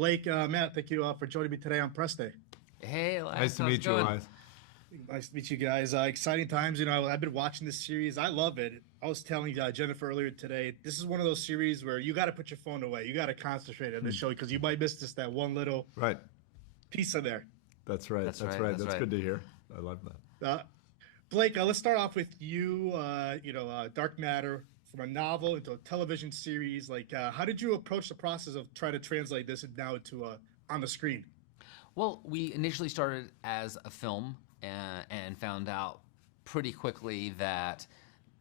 Blake, Matt, thank you for joining me today on Press Day. Hey, Elias, Nice to how's it meet you, going? Elias. Nice to meet you guys. Exciting times. I've been watching this series. I love it. I was telling Jennifer earlier today, this is one of those series where you got to put your phone away. You got to concentrate on this show because you might miss just that one little Right. piece of there. That's right. That's That's right, right. that's That's right. good to hear. I love that. Uh, Blake, let's start off with you. Dark Matter from a novel into a television series. How did you approach the process of trying to translate this now to on the screen? Well, we initially started as a film and found out pretty quickly that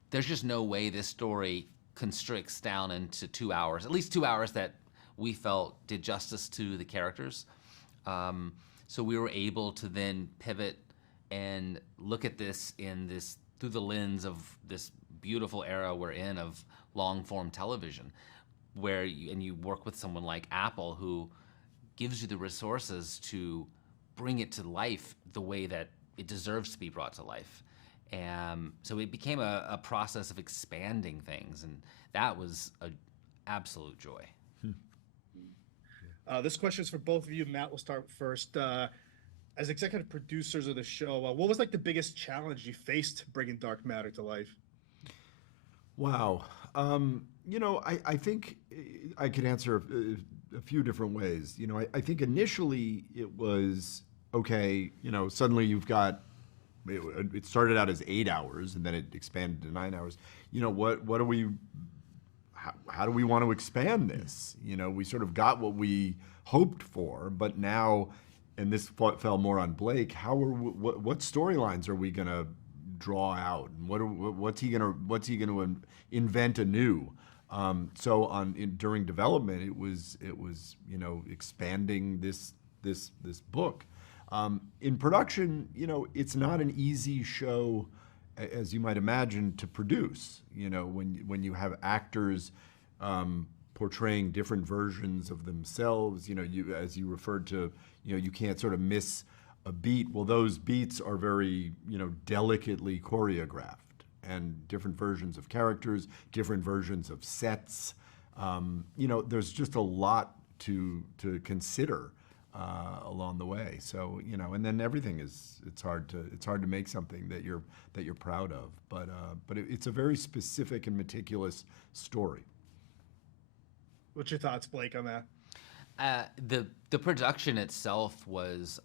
there's just no way this story constricts down into 2 hours, at least 2 hours that we felt did justice to the characters. So we were able to then pivot and look at this through the lens of this beautiful era we're in of long form television, where you work with someone like Apple who gives you the resources to bring it to life the way that it deserves to be brought to life. And so it became a process of expanding things, and that was an absolute joy. This question is for both of you. Matt, we'll start first. As executive producers of the show, what was the biggest challenge you faced bringing Dark Matter to life? Wow. I think I could answer a few different ways. I think initially it was, okay, suddenly you've got, it started out as 8 hours and then it expanded to 9 hours. What do we, how do we want to expand this? We sort of got what we hoped for, but now, and this fell more on Blake, what storylines are we going to draw out, and what's he gonna invent anew? During development, it was expanding this book. In production, it's not an easy show, as you might imagine, to produce. When you have actors portraying different versions of themselves, as you referred to, you can't sort of miss a beat. Well, those beats are very, delicately choreographed, and different versions of characters, different versions of sets. There's just a lot to consider along the way. So, and then everything it's hard to make something that you're proud of. But it's a very specific and meticulous story. What's your thoughts, Blake, on that? The production itself was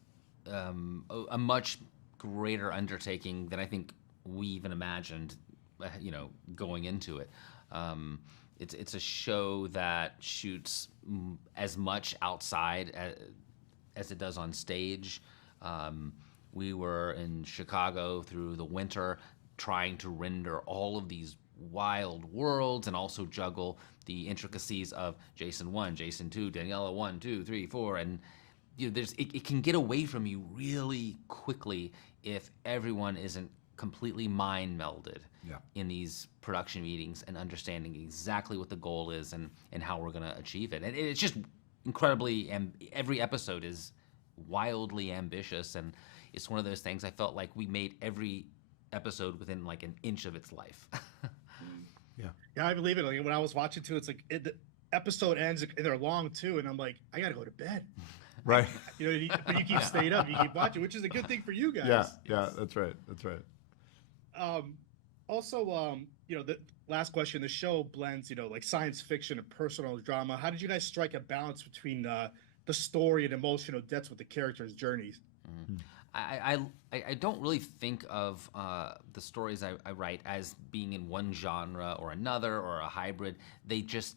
a much greater undertaking than I think we even imagined, going into it. It's a show that shoots as much outside as it does on stage. We were in Chicago through the winter trying to render all of these wild worlds and also juggle the intricacies of Jason 1, Jason 2, Daniela 1, 2, 3, 4, and it can get away from you really quickly if everyone isn't completely mind melded in these production meetings and understanding exactly what the goal is and how we're going to achieve it. And it's just incredibly, every episode is wildly ambitious, and it's one of those things I felt like we made every episode within an inch of its life. Yeah, I believe it. When I was watching too, it's the episode ends and they're long too, and I'm like, I gotta go to bed. Right. But you keep staying up, you keep watching, which is a good thing for you guys. Yeah, that's right. Also, the last question, the show blends, science fiction and personal drama. How did you guys strike a balance between the story and emotional depths with the characters' journeys? I don't really think of the stories I write as being in one genre or another or a hybrid. They just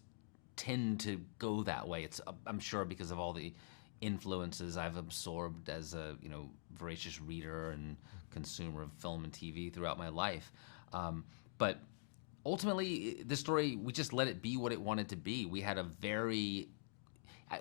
tend to go that way. I'm sure because of all the influences I've absorbed as a voracious reader and consumer of film and TV throughout my life. But ultimately, the story, we just let it be what it wanted to be. We had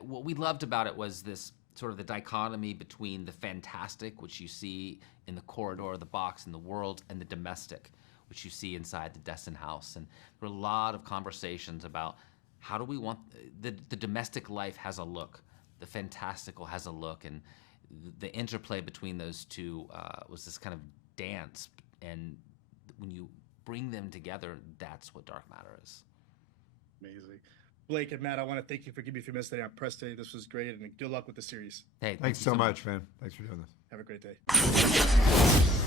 what we loved about it was this sort of the dichotomy between the fantastic, which you see in the corridor of the box in the world, and the domestic, which you see inside the Dessen house. And there were a lot of conversations about how do we want the domestic life has a look, the fantastical has a look, and the interplay between those two was this kind of dance. And when you bring them together, that's what Dark Matter is. Amazing. Blake and Matt, I want to thank you for giving me a few minutes today on Press Day. This was great, and good luck with the series. Hey, Thanks you so much, man. Thanks for doing this. Have a great day.